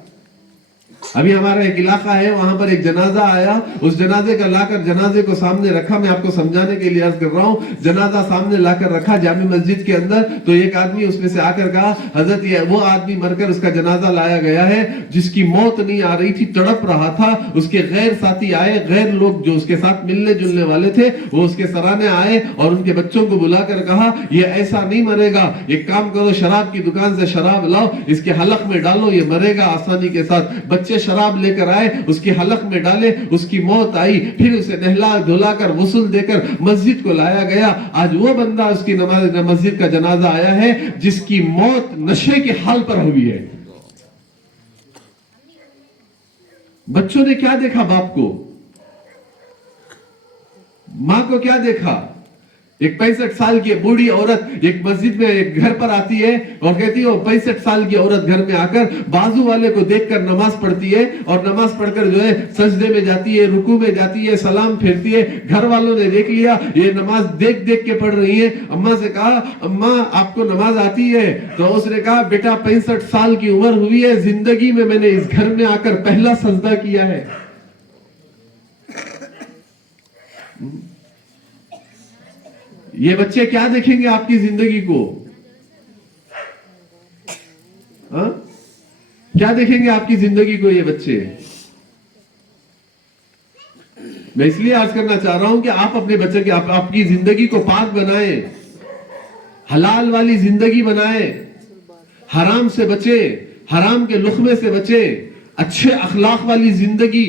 अभी हमारा एक इलाका है, वहां पर एक जनाजा आया, उस जनाजे का लाकर जनाजे को सामने रखा। मैं आपको समझाने के लिए अर्ज कर रहा हूँ। जनाजा सामने लाकर रखा जामी मस्जिद के अंदर, तो एक आदमी उसमें से आकर कहा हजरत ये वो आदमी मरकर उसका जनाजा लाया गया है जिसकी मौत नहीं आ रही थी, तड़प रहा था। उसके गैर साथी आए, गैर लोग जो उसके साथ मिलने जुलने वाले थे, वो उसके सराहने आए और उनके बच्चों को बुलाकर कहा ये ऐसा नहीं मरेगा, एक काम करो शराब की दुकान से शराब लाओ, इसके हलक में डालो, ये मरेगा आसानी के साथ। बच्चे शराब लेकर आए, उसकी हलक में डाले, उसकी मौत आई। फिर उसे नहला धुला कर गुस्ल देकर मस्जिद को लाया गया। आज वो बंदा उसकी नमाज मस्जिद का जनाजा आया है जिसकी मौत नशे के हाल पर हुई है। बच्चों ने क्या देखा, बाप को, मां को क्या देखा? एक 65 साल की बूढ़ी औरत एक मस्जिद में एक घर पर आती है और कहती है, 65 साल की औरत घर में आकर बाजू वाले को देखकर नमाज पढ़ती है और नमाज पढ़कर जो है सजदे में जाती है, रुकू में जाती है, सलाम फेरती है। घर वालों ने देख लिया ये नमाज देख देख के पढ़ रही है। अम्मा से कहा अम्मा आपको नमाज आती है? तो उसने कहा बेटा 65 साल की उम्र हुई है, जिंदगी में मैंने इस घर में आकर पहला सजदा किया है। ये बच्चे क्या देखेंगे आपकी जिंदगी को? हा? क्या देखेंगे आपकी जिंदगी को ये बच्चे? मैं इसलिए आज करना चाह रहा हूं कि आप अपने बच्चे की आपकी जिंदगी को पाक बनाए, हलाल वाली जिंदगी बनाए, हराम से बचे, हराम के लुक़मे से बचे, अच्छे अखलाक वाली जिंदगी,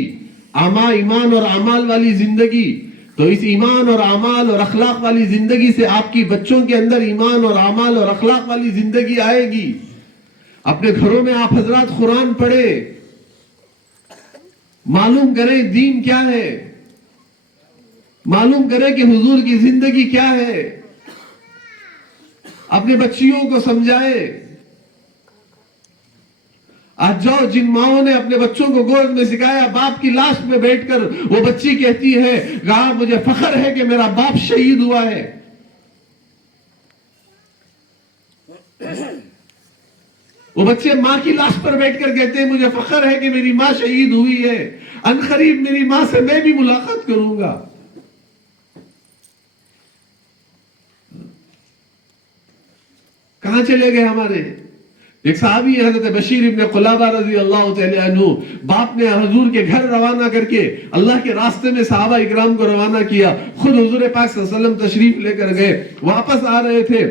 ईमान और अमाल वाली जिंदगी। तो इस ईमान और अमाल और अखलाक वाली जिंदगी से आपकी बच्चों के अंदर ईमान और अमाल और अखलाक वाली जिंदगी आएगी। अपने घरों में आप हजरात कुरान पढ़े, मालूम करें दीन क्या है, मालूम करें कि हुजूर की जिंदगी क्या है, अपने बच्चियों को समझाए। आज जाओ, जिन माओं ने अपने बच्चों को गोद में सिखाया, बाप की लाश में बैठकर वो बच्ची कहती है कहा मुझे फख्र है कि मेरा बाप शहीद हुआ है। वो बच्चे माँ की लाश पर बैठकर कहते हैं मुझे फख्र है कि मेरी माँ शहीद हुई है, अनकरीब मेरी माँ से मैं भी मुलाकात करूंगा। कहां चले गए हमारे? एक साहबी हज़रत बशीर इब्न कुलाबा रज़ी अल्लाह तआला अन्हु, बाप ने हुजूर के घर रवाना करके अल्लाह के रास्ते में सहाबा इकराम को रवाना किया। खुद हुजूर पाक सल्लल्लाहु अलैहि वसल्लम तशरीफ लेकर गए। वापस आ रहे थे,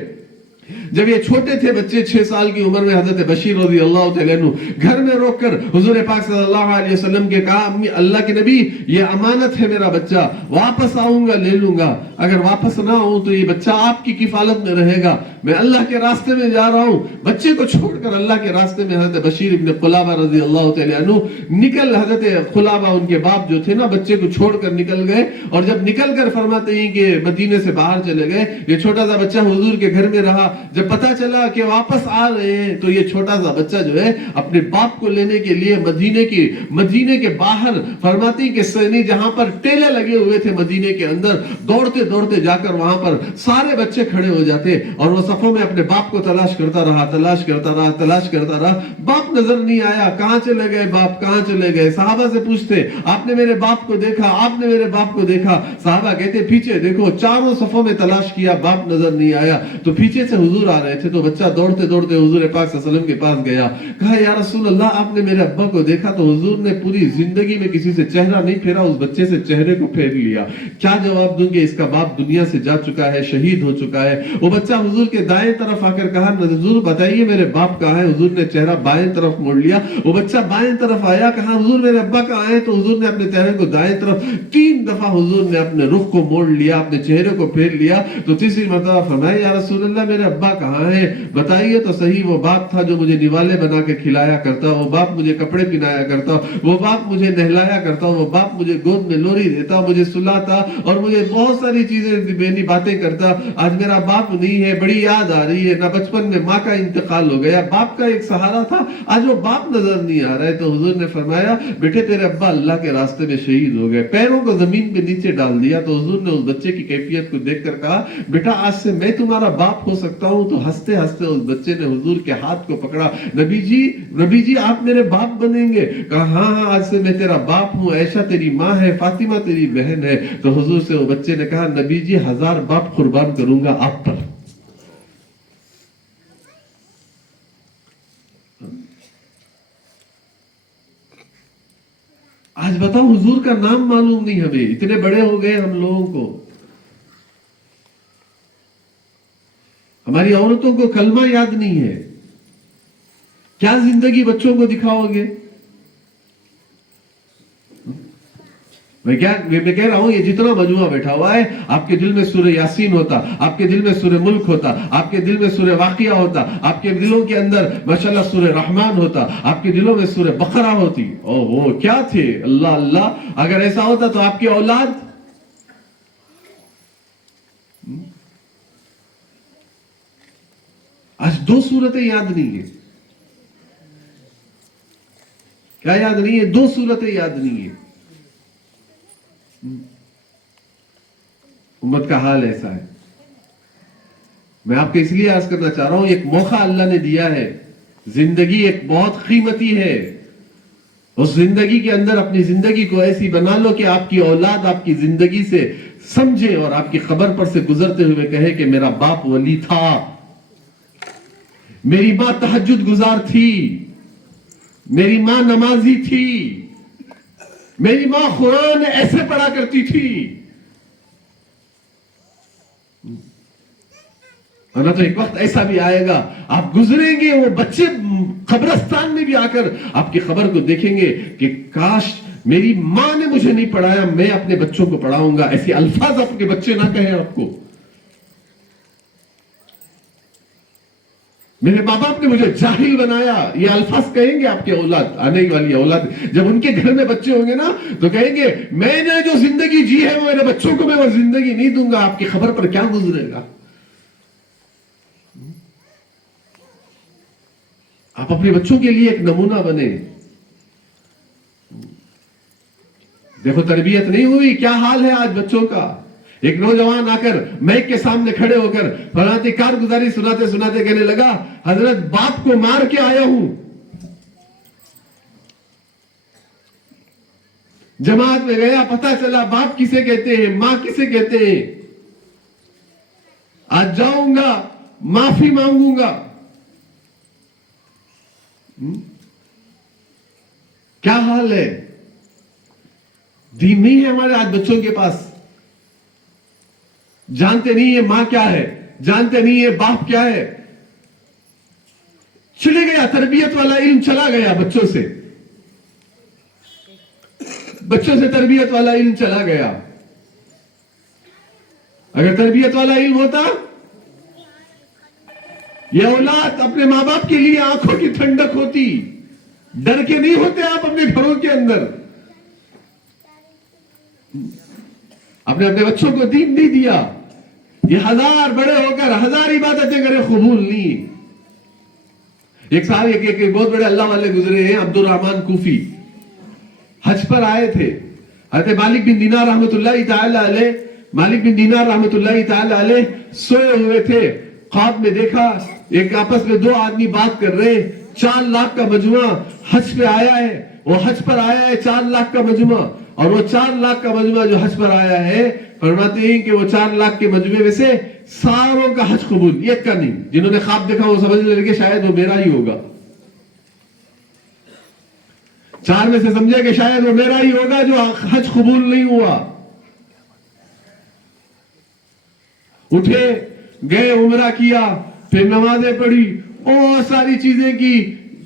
जब ये छोटे थे बच्चे, 6 साल की उम्र में, हज़रत बशीर रज़ी अल्लाह तआला अन्हु घर में रोककर हुजूर पाक सल्लल्लाहु अलैहि वसल्लम के कहा अम्मी अल्लाह के नबी ये अमानत है मेरा बच्चा, वापस आऊंगा ले लूंगा, अगर वापस ना आऊं तो ये बच्चा आपकी किफालत में रहेगा, मैं अल्लाह के रास्ते में जा रहा हूं। बच्चे को छोड़कर अल्लाह के रास्ते में हज़रत बशीर इब्न कुलाबा रज़ी अल्लाह तआला अन्हु निकल, हज़रत कुलाबा उनके बाप जो थे ना, बच्चे को छोड़कर निकल गए। और जब निकल कर फरमाते हैं कि मदीने से बाहर चले गए, ये छोटा सा बच्चा हुजूर के घर में रहा। जब पता चला कि वापस आ रहे हैं तो ये छोटा सा बच्चा जो है अपने बाप को लेने के लिए मदीने के बाहर, फरमाती कि सैनी जहां पर टेले लगे हुए थे मदीने के अंदर, दौड़ते दौड़ते जाकर वहां पर सारे बच्चे खड़े हो जाते और वो सफों में अपने बाप को तलाश करता रहा, तलाश करता रहा, तलाश करता रहा, बाप नजर नहीं आया। कहां चले गए बाप, कहां चले गए? सहाबा से पूछते, आपने मेरे बाप को देखा, आपने मेरे बाप को देखा? सहाबा कहते, पीछे देखो, चारों सफों में तलाश किया, बाप नजर नहीं आया। तो पीछे से हुजूर आ रहे थे, तो बच्चा दौड़ते दौड़ते हुजूर पाक सल्लल्लाहु अलैहि वसल्लम के पास गया, कहा, या रसूल अल्लाह, आपने मेरे अब्बा को देखा? तो हुजूर ने पूरी जिंदगी में किसी से चेहरा नहीं फेरा, उस बच्चे से चेहरे को फेर लिया। क्या जवाब दूंगे? इसका बाप दुनिया से जा चुका है, शहीद हो चुका है। वो बच्चा हुजूर के दाएं तरफ आकर कहा, हुजूर बताइए मेरे बाप कहाँ है? हुजूर ने चेहरा बाएं तरफ मोड़ लिया। वो बच्चा बाएं तरफ आया, कहा, हुजूर मेरे अब्बा कहाँ है? तो हुजूर ने अपने चेहरे को दाएं तरफ 3 दफा हुजूर ने अपने रुख को मोड़ लिया, अपने चेहरे को फेर लिया। तो तीसरी मर्तबा फरमाया, या रसूल अल्लाह, मेरे अब्बा कहाँ है? बताइए तो सही। वो बाप था जो मुझे निवाले बना के खिलाया करता, वो बाप मुझे कपड़े पहनाया करता, वो बाप मुझे नहलाया करता, वो बाप मुझे गोद में लोरी देता, मुझे सुलाता और मुझे बहुत सारी चीजें बेनी बातें करता। आज मेरा बाप नहीं है, बड़ी याद आ रही है। ना बचपन में माँ का इंतकाल हो गया, बाप का एक सहारा था, आज वो बाप नजर नहीं आ रहा है। तो हुजूर ने फरमाया, बेटे तेरे अब्बा अल्लाह के रास्ते में शहीद हो गए। पैरों को जमीन पे नीचे डाल दिया। तो हुजूर ने उस बच्चे की कैफियत को देखकर कहा, बेटा आज से मैं तुम्हारा बाप हो सकता हूँ। तो हंसते हंसते उस बच्चे ने हुजूर के हाथ को पकड़ा, नबी जी आप मेरे बाप बनेंगे? कहा, हाँ, आज से मैं तेरा बाप हूँ, ऐशा तेरी माँ है, फातिमा तेरी बहन है। तो हुजूर से वो बच्चे ने कहा, नबी जी 1000 बाप कुर्बान करूंगा आप पर। आज बताओ, हुजूर का नाम मालूम नहीं हमें, इतने बड़े हो गए हम लोगों को। हमारी औरतों को कलमा याद नहीं है। क्या जिंदगी बच्चों को दिखाओगे? मैं कह रहा हूं, ये जितना मजमुआ बैठा हुआ है, आपके दिल में सूरह यासीन होता, आपके दिल में सूरह मुल्क होता, आपके दिल में सूरह वाक़िया होता, आपके दिलों के अंदर माशाल्लाह सूरह रहमान होता, आपके दिलों में सूरह बकरा होती। ओहो, क्या थे! अल्लाह अल्लाह, अगर ऐसा होता तो आपकी औलाद, आज 2 सूरतें याद नहीं है। क्या याद नहीं है? 2 सूरतें याद नहीं है। उम्मत का हाल ऐसा है। मैं आपको इसलिए अर्ज करना चाह रहा हूं, एक मौका अल्लाह ने दिया है। जिंदगी एक बहुत कीमती है। उस जिंदगी के अंदर अपनी जिंदगी को ऐसी बना लो कि आपकी औलाद आपकी जिंदगी से समझे और आपकी खबर पर से गुजरते हुए कहे कि मेरा बाप वली था, मेरी मां तहज्जुद गुजार थी, मेरी मां नमाजी थी, मेरी मां कुरान ऐसे पढ़ा करती थी। ना तो एक वक्त ऐसा भी आएगा, आप गुजरेंगे, वो बच्चे कब्रिस्तान में भी आकर आपकी खबर को देखेंगे कि काश मेरी मां ने मुझे नहीं पढ़ाया, मैं अपने बच्चों को पढ़ाऊंगा। ऐसे अल्फाज आपके बच्चे ना कहें आपको, मेरे माँ बाप ने मुझे जाहिल बनाया, ये अल्फाज कहेंगे आपके औलाद, आने वाली औलाद। जब उनके घर में बच्चे होंगे ना, तो कहेंगे मैंने जो जिंदगी जी है वो मेरे बच्चों को मैं वो जिंदगी नहीं दूंगा। आपकी खबर पर क्या गुजरेगा? आप अपने बच्चों के लिए एक नमूना बने। देखो, तरबियत नहीं हुई, क्या हाल है आज बच्चों का। एक नौजवान आकर मैक के सामने खड़े होकर फलाती कारगुजारी सुनाते सुनाते कहने लगा, हजरत बाप को मार के आया हूं। जमात में गया, पता चला बाप किसे कहते हैं, मां किसे कहते हैं। आज जाऊंगा, माफी मांगूंगा। क्या हाल है? दीन नहीं है हमारे आज बच्चों के पास। जानते नहीं है मां क्या है, जानते नहीं है बाप क्या है। चले गया तरबियत वाला इल्म, चला गया बच्चों से, बच्चों से तरबियत वाला इल्म चला गया। अगर तरबियत वाला इल्म होता, यह औलाद अपने मां बाप के लिए आंखों की ठंडक होती। डर के नहीं होते आप अपने घरों के अंदर। आपने अपने बच्चों को दीन नहीं दिया। ये 1000 बड़े होकर 1000 इबादतें करे, कबूल नहीं। एक साल एक बहुत बड़े अल्लाह वाले गुजरे हैं, अब्दुल रहमान कूफी। हज पर आए थे। हज़रत मालिक बिन दीनार रहमतुल्लाह ताला अलैह, मालिक बिन दीनार रहमतुल्लाह ताला अलैह सोए हुए थे। ख्वाब में देखा एक आपस में दो आदमी बात कर रहे, 4 लाख का मजमा हज पे आया है, वो हज पर आया है 4 लाख का मजमा, और वो 4 लाख का मजमा जो हज पर आया है, फरमाते हैं कि वो 4 लाख के मजमे में से सारों का हज कबूल, एक का नहीं। जिन्होंने ख्वाब देखा वो समझने लगे शायद वो मेरा ही होगा, 4 में से समझे कि शायद वो मेरा ही होगा जो हज कबूल नहीं हुआ। उठे, गए, उम्रा किया, फिर नमाजें पढ़ी और सारी चीजें की,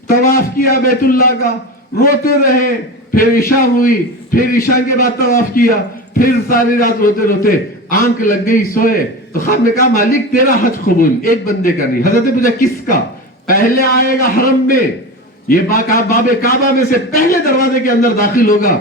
तवाफ किया बैतुल्लाह का, रोते रहे, फिर ईशा हुई, फिर ईशा के बाद तवाफ किया, फिर सारी रात रोते रोते आंख लग गई, सोए। तो ख्वाब में कहा मालिक तेरा हज कबूल, एक बंदे का नहीं। हजरत ने पूछा किसका? पहले आएगा हरम में, ये बाबे काबा में से पहले दरवाजे के अंदर दाखिल होगा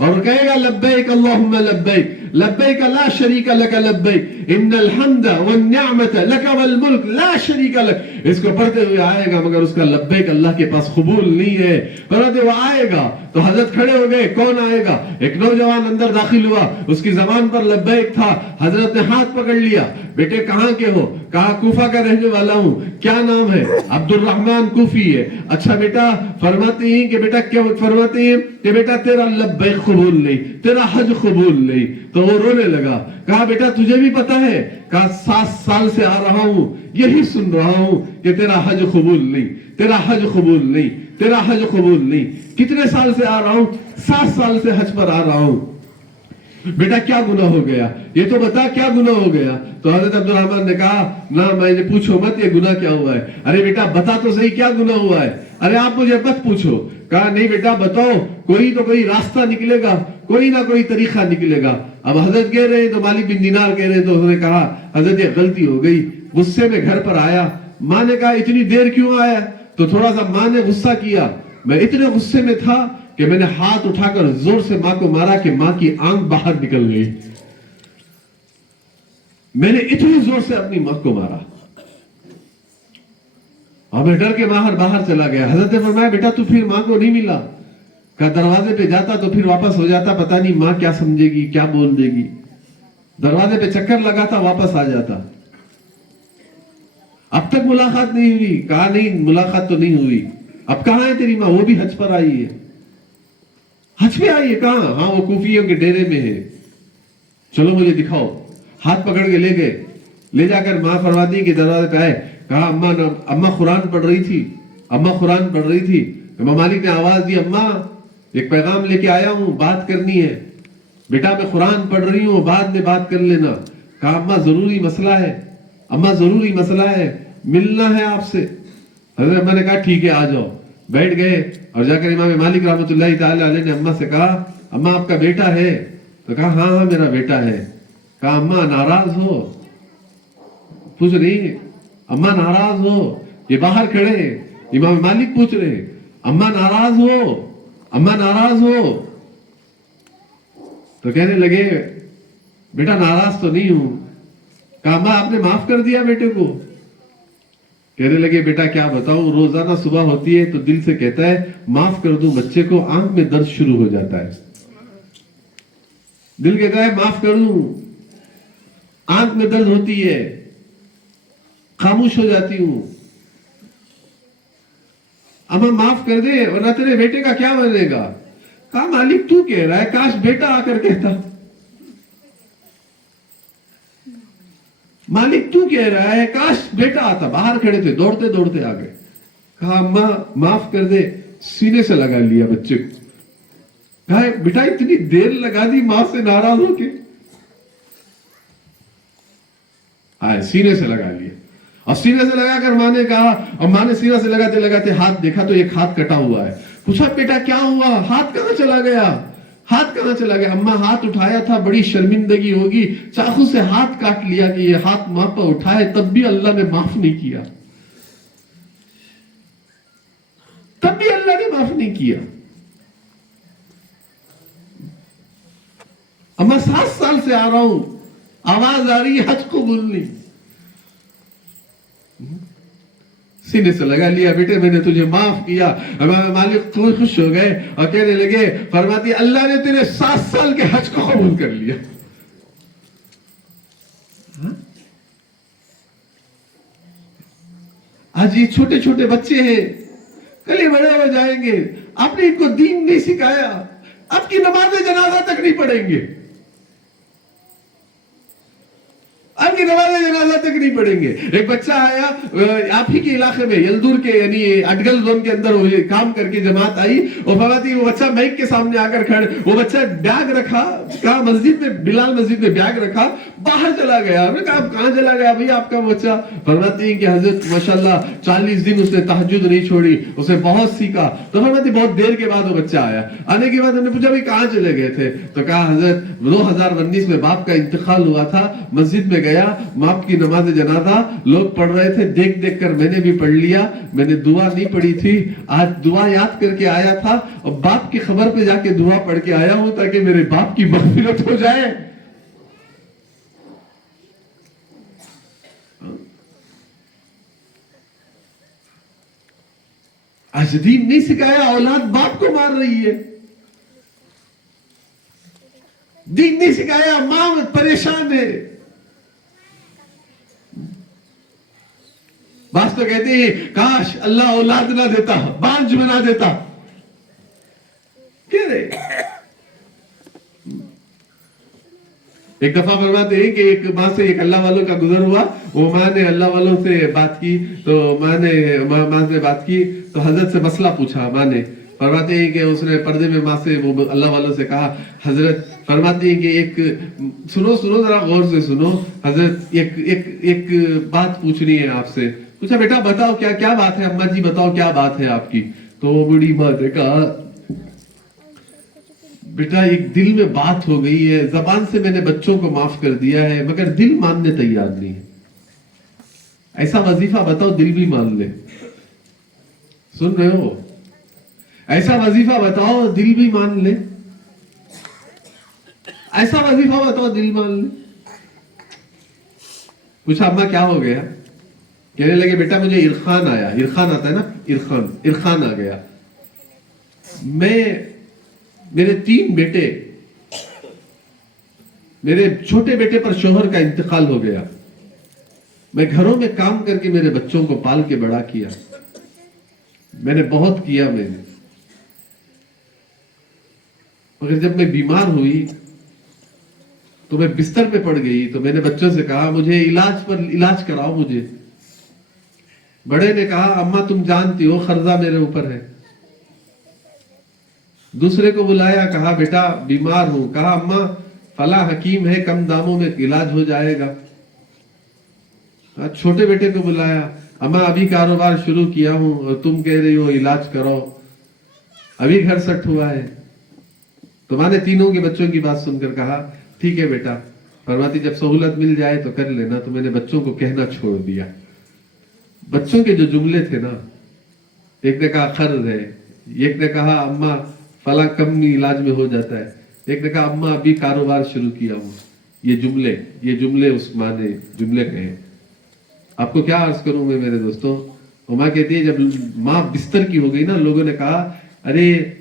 और कहेगा लब्बैक अल्लाहुम्मा लब्बैक लब्बैक ला शरीका लक लब्बैक इन्नल हम्दा वन निअमत लक वल मुल्क ला शरीका लक। इसको पढ़ते हुए आएगा मगर उसका लब्बैक अल्लाह के पास कबूल नहीं है। पढ़ते वो आएगा तो हजरत खड़े हो गए, कौन आएगा? एक नौजवान अंदर दाखिल हुआ, उसकी जबान पर लब्बैक था। हजरत ने हाथ पकड़ लिया, बेटे कहां के हो? कहा कूफा का रहने वाला हूं। क्या नाम है? अब्दुल रहमान कूफी है। अच्छा बेटा, फरमाते हैं कि बेटा क्या फरमाते हैं कि बेटा तेरा लब्बैक कबूल नहीं, तेरा हज कबूल नहीं। तो वो रोने लगा। कहा बेटा तुझे भी पता है? कहा 7 साल से आ रहा हूं, यही सुन रहा हूं कि तेरा हज कबूल नहीं, तेरा हज कबूल नहीं, तेरा हज कबूल नहीं। कितने साल से आ रहा हूं? 7 साल से हज पर आ रहा हूं। बेटा क्या गुनाह हो गया, ये तो बता क्या गुनाह हो गया? तो हजरत अब्दुल रहमान ने कहा ना मैंने पूछो मत ये गुनाह क्या हुआ है। अरे बेटा बता तो सही क्या गुनाह हुआ है। अरे आप मुझे मत पूछो। कहा नहीं बेटा बताओ, कोई तो कोई रास्ता निकलेगा, कोई ना कोई तरीका निकलेगा। अब हजरत कह रहे तो मालिक बिन दिनार कह रहे तो उसने कहा हजरत ये गलती हो गई। गुस्से में घर पर आया, माँ ने कहा इतनी देर क्यों आया? तो थोड़ा सा माँ ने गुस्सा किया। मैं इतने गुस्से में था कि मैंने हाथ उठाकर जोर से मां को मारा कि मां की आंख बाहर निकल गई। मैंने इतनी जोर से अपनी मां को मारा और मैं डर के बाहर चला गया। हजरत ने फरमाया बेटा तू फिर मां को नहीं मिला? कहा दरवाजे पे जाता तो फिर वापस हो जाता, पता नहीं मां क्या समझेगी, क्या बोल देगी। दरवाजे पे चक्कर लगाता, वापस आ जाता। अब तक मुलाकात नहीं हुई। कहा नहीं मुलाकात तो नहीं हुई। अब कहां है तेरी मां? वो भी हज पर आई है। हज पे आई है? कहां? हाँ वो कूफियों के डेरे में है। चलो मुझे दिखाओ। हाथ पकड़ के ले गए, ले जाकर मां फरमाती के दरवाजे पे आए। कहा अम्मा कुरान पढ़ रही थी, अम्मा कुरान पढ़ रही थी। इमाम मालिक ने आवाज दी अम्मा एक पैगाम लेके आया हूं, बात करनी है। बेटा मैं कुरान पढ़ रही हूं, बाद में बात कर लेना। कहा अम्मा जरूरी मसला है, अम्मा जरूरी मसला है, मिलना है आपसे। हजरत अम्मा ने कहा ठीक है आ जाओ। बैठ गए और जाकर इमाम मालिक रहमतुल्लाह ताला अलैह ने अम्मा से कहा अम्मा आपका बेटा है? तो कहा हाँ हाँ मेरा बेटा है। कहा अम्मा नाराज हो? पूछ रही अम्मा नाराज हो? ये बाहर खड़े इमाम मालिक पूछ रहे अम्मा नाराज हो, अम्मा नाराज हो? तो कहने लगे बेटा नाराज तो नहीं हूं। कहा अम्मा आपने माफ कर दिया बेटे को? कहने लगे बेटा क्या बताऊं, रोजाना सुबह होती है तो दिल से कहता है माफ कर दूं बच्चे को, आंख में दर्द शुरू हो जाता है। दिल कहता है माफ कर दूं, आंख में दर्द होती है, खामोश हो जाती हूं। अम्मा माफ कर दे वरना तेरे बेटे का क्या बनेगा। कहा मालिक तू कह रहा है, काश बेटा आकर कहता। मालिक तू कह रहा है काश बेटा आता। बाहर खड़े थे, दौड़ते दौड़ते आ गए। कहा अम्मा माफ कर दे, सीने से लगा लिया बच्चे को। कहा बेटा इतनी देर लगा दी मां से नाराज होके? हाँ सीने से लगा लिया। और सीने से लगाकर मां ने कहा, और मां ने सीने से लगाते लगाते हाथ देखा तो एक हाथ कटा हुआ है। पूछा बेटा क्या हुआ, हाथ कहां चला गया, हाथ कहां चला गया? अम्मा हाथ उठाया था, बड़ी शर्मिंदगी होगी, चाकू से हाथ काट लिया कि ये हाथ मां पर उठाए, तब भी अल्लाह ने माफ नहीं किया, तब भी अल्लाह ने माफ नहीं किया। अम्मा 7 साल से आ रहा हूं, आवाज आ रही है हज कबूल नहीं। सीने से लगा लिया, बेटे मैंने तुझे माफ किया। मालिक तो खुश हो गए और कहने लगे, फरमाती अल्लाह ने तेरे 7 साल के हज को कबूल कर लिया। आज ये छोटे छोटे बच्चे हैं, कल ये बड़े हो जाएंगे, आपने इनको दीन नहीं सिखाया, आपकी नमाज जनाजा तक नहीं पढ़ेंगे, आपकी नमाज जनाजा तक नहीं पढ़ेंगे। एक बच्चा आया आप ही के इलाके में, यलदूर के यानी अटगल जोन के अंदर काम करके जमात आई, और फरमाती वो बच्चा माइक के सामने आकर खड़े, वो बच्चा बैग रखा, कहा मस्जिद में, बिलाल मस्जिद में बैग रखा, बाहर चला गया। हमने कहा कहां चला गया भैया आपका बच्चा? फरमाती है कि हजरत माशाल्लाह 40 दिन उसने तहज्जुद नहीं छोड़ी, उसने बहुत सीखा। तो फरमाती बहुत देर के बाद वो बच्चा आया, आने के बाद हमने पूछा भाई कहां चले गए थे? तो कहा हजरत 2019 में बाप का इंतकाल हुआ था, मस्जिद में गया, बाप की नमाज जनाजा लोग पढ़ रहे थे, देख देख कर मैंने भी पढ़ लिया, मैंने दुआ नहीं पढ़ी थी, आज दुआ याद करके आया था और बाप की खबर पे जाके दुआ पढ़ के आया हूं ताकि मेरे बाप की मग़फ़िरत हो जाए। आज दीन नहीं सिखाया, औलाद बाप को मार रही है। दीन नहीं सिखाया, मां परेशान है। बास तो कहते हैं काश अल्लाह औलाद ना देता, बांझ बना देता। क्या रे? एक दफा फरमाते हैं कि एक माँ से एक अल्लाह वालों का गुजर हुआ, वो माँ ने अल्लाह वालों से बात की, तो माँ से बात की तो हजरत से मसला पूछा। माँ ने फरमाते हैं कि उसने पर्दे में माँ से वो अल्लाह वालों से कहा, हजरत फरमाते हैं कि एक सुनो जरा गौर से सुनो हजरत, एक बात पूछनी है आपसे। पूछा बेटा बताओ क्या क्या बात है? अम्मा जी बताओ क्या बात है आपकी? तो वो बूढ़ी माँ ने कहा बेटा एक दिल में बात हो गई है, जबान से मैंने बच्चों को माफ कर दिया है मगर दिल मानने तैयार नहीं है। ऐसा वजीफा बताओ दिल भी मान ले। सुन रहे हो? ऐसा वजीफा बताओ दिल भी मान ले, ऐसा वजीफा बताओ दिल मान ले। पूछा अम्मा क्या हो गया? कहने लगे बेटा मुझे इरखान आया, इरखान आता है ना, इरखान आ गया। मेरे 3 बेटे, मेरे छोटे बेटे पर शोहर का इंतकाल हो गया, मैं घरों में काम करके मेरे बच्चों को पाल के बड़ा किया, मैंने बहुत किया मैंने, मगर जब मैं बीमार हुई तो मैं बिस्तर पे पड़ गई तो मैंने बच्चों से कहा मुझे इलाज कराओ मुझे। बड़े ने कहा अम्मा तुम जानती हो खर्जा मेरे ऊपर है। दूसरे को बुलाया, कहा बेटा बीमार हूं, कहा अम्मा फला हकीम है कम दामों में इलाज हो जाएगा। छोटे बेटे को बुलाया, अम्मा अभी कारोबार शुरू किया हूं और तुम कह रही हो इलाज करो, अभी घर सेट हुआ है। तो मैंने तीनों के बच्चों की बात सुनकर कहा ठीक है बेटा, फरमाती जब सहूलत मिल जाए तो कर लेना। तो मैंने बच्चों को कहना छोड़ दिया। बच्चों के जो जुमले थे ना, एक ने कहा कर्ज है, एक ने कहा अम्मा फला कम इलाज में हो जाता है, एक ने कहा अम्मा अभी कारोबार शुरू किया हूं। ये जुमले उस माँ ने जुमले कहे। आपको क्या अर्ज करूं मैं मेरे दोस्तों, वो माँ कहती है जब माँ बिस्तर की हो गई ना, लोगों ने कहा अरे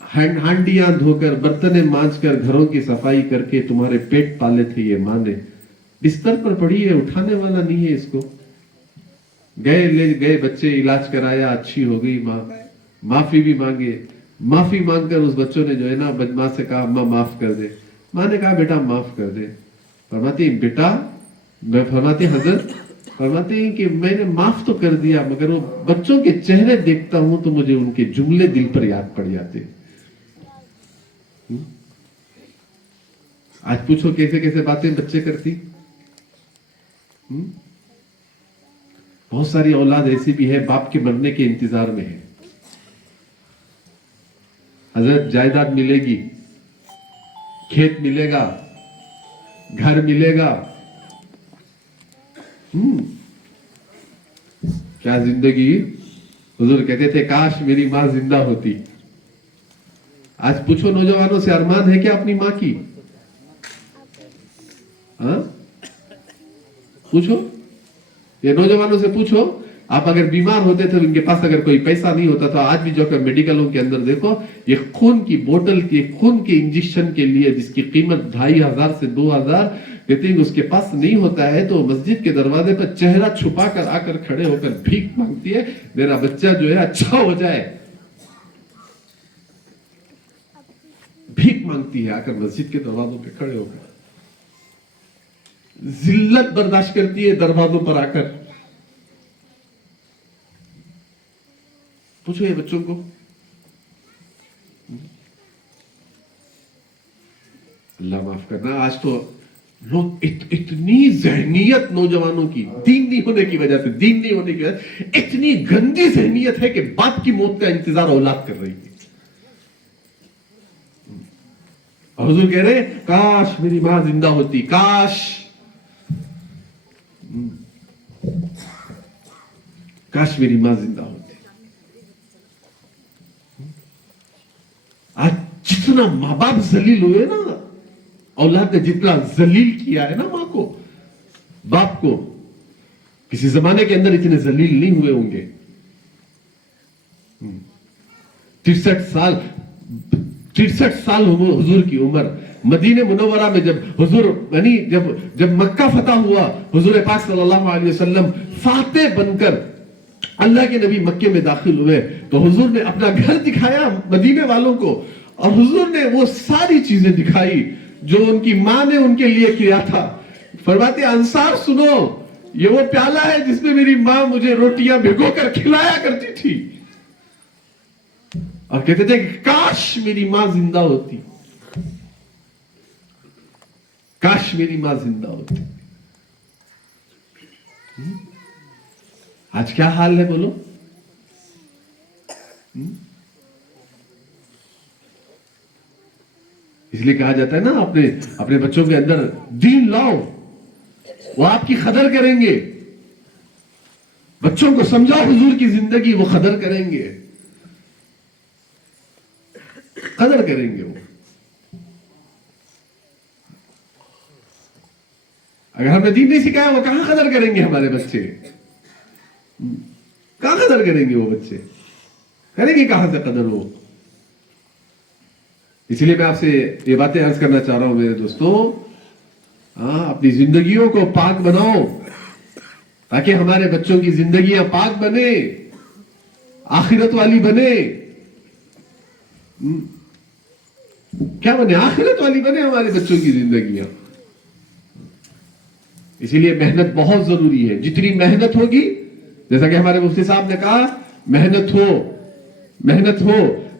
हांडियां धोकर बर्तने मांज कर घरों की सफाई करके तुम्हारे पेट पाले थे ये माँ ने, बिस्तर पर पड़ी है, उठाने वाला नहीं है इसको। ले गए बच्चे, इलाज कराया, अच्छी हो गई माँ, माफी भी मांगे, माफी मांगकर उस बच्चों ने जो है ना माँ से कहा अम्मा माफ कर दे। माँ ने कहा बेटा माफ कर दे। फरमाती बेटा, मैं फरमाती हजरत, फरमाते हैं कि मैंने माफ तो कर दिया मगर वो बच्चों के चेहरे देखता हूं तो मुझे उनके जुमले दिल पर याद पड़ जाते। आज पूछो कैसे कैसे बातें बच्चे करती। बहुत सारी औलाद ऐसी भी है बाप के मरने के इंतजार में है। हजरत जायदाद मिलेगी, खेत मिलेगा, घर मिलेगा, क्या जिंदगी। हुजूर कहते थे काश मेरी मां जिंदा होती। आज पूछो नौजवानों से अरमान है क्या अपनी मां की? हाँ पूछो, ये नौजवानों से पूछो आप अगर बीमार होते थे, उनके पास अगर कोई पैसा नहीं होता तो आज भी जो कर मेडिकलों के अंदर देखो, ये खून की बोतल की खून के इंजेक्शन के लिए जिसकी कीमत 2500 से 2000 लेकिन उसके पास नहीं होता है, तो मस्जिद के दरवाजे पर चेहरा छुपा कर आकर खड़े होकर भीख मांगती है, मेरा बच्चा जो है अच्छा हो जाए। भीख मांगती है आकर मस्जिद के दरवाजों पे खड़े होकर, जिल्लत बर्दाश्त करती है दरवाजों पर आकर। पूछो ये बच्चों को, अल्लाह माफ करना, आज तो लोग इतनी जहनियत नौजवानों की दीन नहीं होने की वजह से, दीन नहीं होने की वजह से इतनी गंदी जहनियत है कि बाप की मौत का इंतजार औलाद कर रही है। और हुजूर कह रहे काश मेरी मां जिंदा होती, काश काश मेरी मां जिंदा होती। आज जितना माँ बाप जलील हुए ना, औलाद ने जितना जलील किया है ना मां को, बाप को, किसी जमाने के अंदर इतने जलील नहीं हुए होंगे। 63 साल हुजूर की उम्र, मदीने मुनव्वरा में जब हुजूर यानी जब मक्का फतह हुआ, हुजूर पाक सल्लल्लाहु अलैहि वसल्लम फातेह बनकर अल्लाह के नबी मक्के में दाखिल हुए, तो हुजूर ने अपना घर दिखाया मदीने वालों को, और हुजूर ने वो सारी चीजें दिखाई जो उनकी मां ने उनके लिए किया था। फरमाते अंसार सुनो, ये वो प्याला है जिसमें मेरी मां मुझे रोटियां भिगो कर खिलाया करती थी। और कहते थे कि काश मेरी मां जिंदा होती, काश मेरी मां जिंदा होती। आज क्या हाल है बोलो? इसलिए कहा जाता है ना, अपने बच्चों के अंदर दीन लाओ, वो आपकी कदर करेंगे। बच्चों को समझाओ हुजूर की जिंदगी, वो कदर करेंगे, कदर करेंगे वो। अगर हमने दीन नहीं सिखाया, वो कहां कदर करेंगे हमारे बच्चे? कहां कदर करेंगे वो बच्चे? करेंगे कहां से कदर वो? इसलिए मैं आपसे ये बातें अर्ज करना चाह रहा हूं मेरे दोस्तों, अपनी जिंदगियों को पाक बनाओ ताकि हमारे बच्चों की जिंदगियां पाक बने, आखिरत वाली बने। क्या बने? आखिरत वाली बने हमारे बच्चों की जिंदगियां। इसीलिए मेहनत बहुत जरूरी है। जितनी मेहनत होगी, जैसा कि हमारे मुफ्ती साहब ने कहा, मेहनत हो